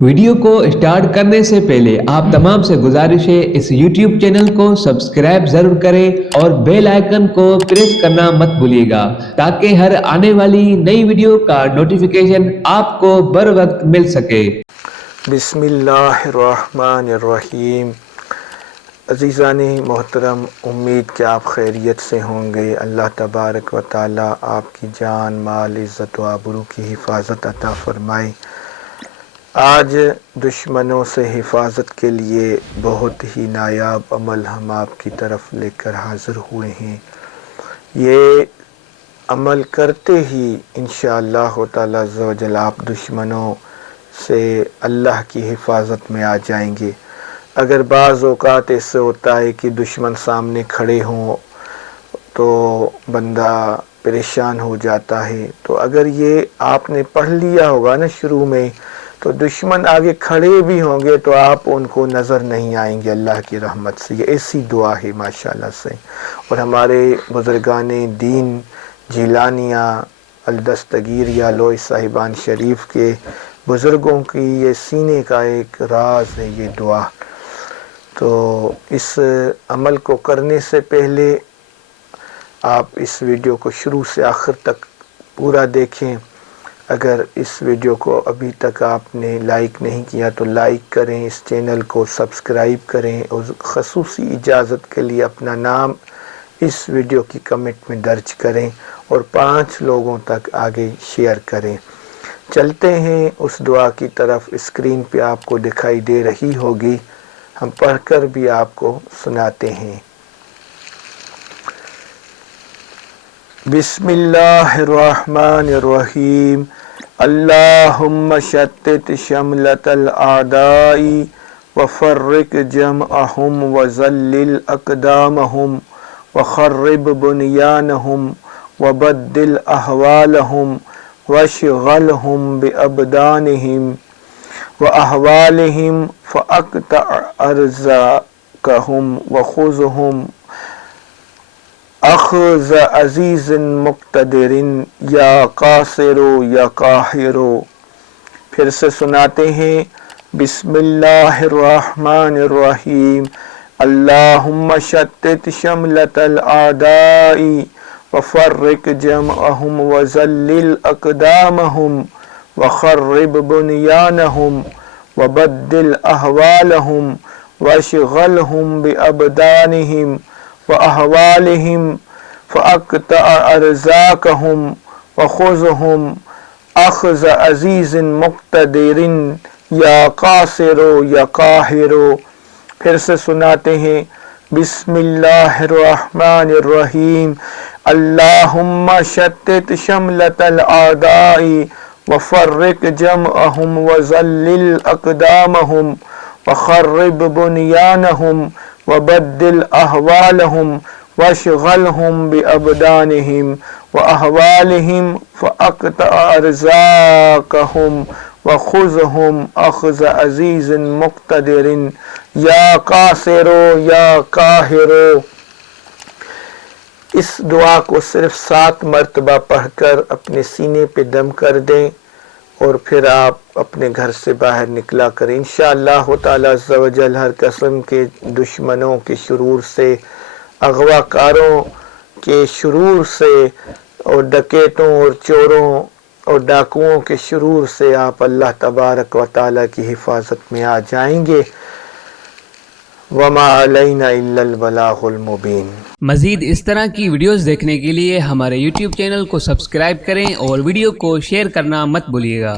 Video کو start کرنے سے پہلے آپ تمام سے گزارش ہے اس یوٹیوب چینل کو سبسکرائب ضرور کریں اور بیل آئیکن کو پریس کرنا مت بھولیے گا تاکہ ہر آنے والی نئی ویڈیو کا نوٹیفیکیشن آپ کو بر وقت مل سکے۔ بسم اللہ الرحمن الرحیم۔ عزیزان محترم، امید کہ آپ خیریت سے ہوں گے۔ اللہ تبارک و تعالی آپ کی جان، مال، عزت و آبرو کی حفاظت عطا فرمائے۔ آج دشمنوں سے حفاظت کے لیے بہت ہی نایاب عمل ہم آپ کی طرف لے کر حاضر ہوئے ہیں۔ یہ عمل کرتے ہی انشاءاللہ تعالی عز و جل آپ دشمنوں سے اللہ کی حفاظت میں آ جائیں گے۔ اگر بعض اوقات ایسے ہوتا ہے کہ دشمن سامنے کھڑے ہوں تو بندہ پریشان ہو جاتا ہے، تو اگر یہ آپ نے پڑھ لیا ہوگا نا شروع میں، تو دشمن آگے کھڑے بھی ہوں گے تو آپ ان کو نظر نہیں آئیں گے اللہ کی رحمت سے۔ یہ ایسی دعا ہے ماشاءاللہ سے۔ اور ہمارے بزرگان دین جیلانیہ، الدستگیریہ، لوئی صاحبان شریف کے بزرگوں کی یہ سینے کا ایک راز ہے یہ دعا۔ تو اس عمل کو کرنے سے پہلے آپ اس ویڈیو کو شروع سے آخر تک پورا دیکھیں۔ اگر اس ویڈیو کو ابھی تک آپ نے لائک نہیں کیا تو لائک کریں، اس چینل کو سبسکرائب کریں اور خصوصی اجازت کے لیے اپنا نام اس ویڈیو کی کمنٹ میں درج کریں اور 5 لوگوں تک آگے شیئر کریں۔ چلتے ہیں اس دعا کی طرف، اسکرین پہ آپ کو دکھائی دے رہی ہوگی، ہم پڑھ کر بھی آپ کو سناتے ہیں۔ بسم اللہ الرحمن الرحیم۔ اللہم شتت شملت الاعداء وفرق جمعہم وذلل اقدامہم وخرب بنیانہم وبدل احوالہم واشغلہم بابدانہم واحوالہم فاقطع ارزاقہم وخذہم اخذ عزیز مقتدر یا قاصر یا قاہر۔ پھر سے سناتے ہیں۔ بسم اللہ الرحمن الرحیم۔ اللہم شتت شملت الاعداء وفرق جمعہم وذلل اقدامہم وخرب بنیانہم وبدل احوالہم واشغلہم بابدانہم واحوالہم فاقطع ارزاقہم وخذہم اخذ عزیز مقتدر یا قاصر یا قاہر۔ پھر سے سناتے ہیں۔ بسم اللہ الرحمن الرحیم۔ اللہم شتت شملت الاعداء وفرق جمعہم وذلل اقدامہم وخرب بنیانہم وبدل احوالہم واشغلہم بابدانہم واحوالہم فاقطع ارزاقہم وخذہم اخذ عزیز مقتدر یا قاصر یا قاہر۔ اس دعا کو صرف 7 مرتبہ پڑھ کر اپنے سینے پہ دم کر دیں اور پھر آپ اپنے گھر سے باہر نکلا کریں۔ انشاءاللہ تعالی عز و جل ہر قسم کے دشمنوں کے شرور سے، اغواکاروں کے شرور سے اور ڈکیتوں اور چوروں اور ڈاکوؤں کے شرور سے آپ اللہ تبارک و تعالی کی حفاظت میں آ جائیں گے۔ وما علینا الا البلاغ المبین۔ مزید اس طرح کی ویڈیوز دیکھنے کے لیے ہمارے یوٹیوب چینل کو سبسکرائب کریں اور ویڈیو کو شیئر کرنا مت بھولیے گا۔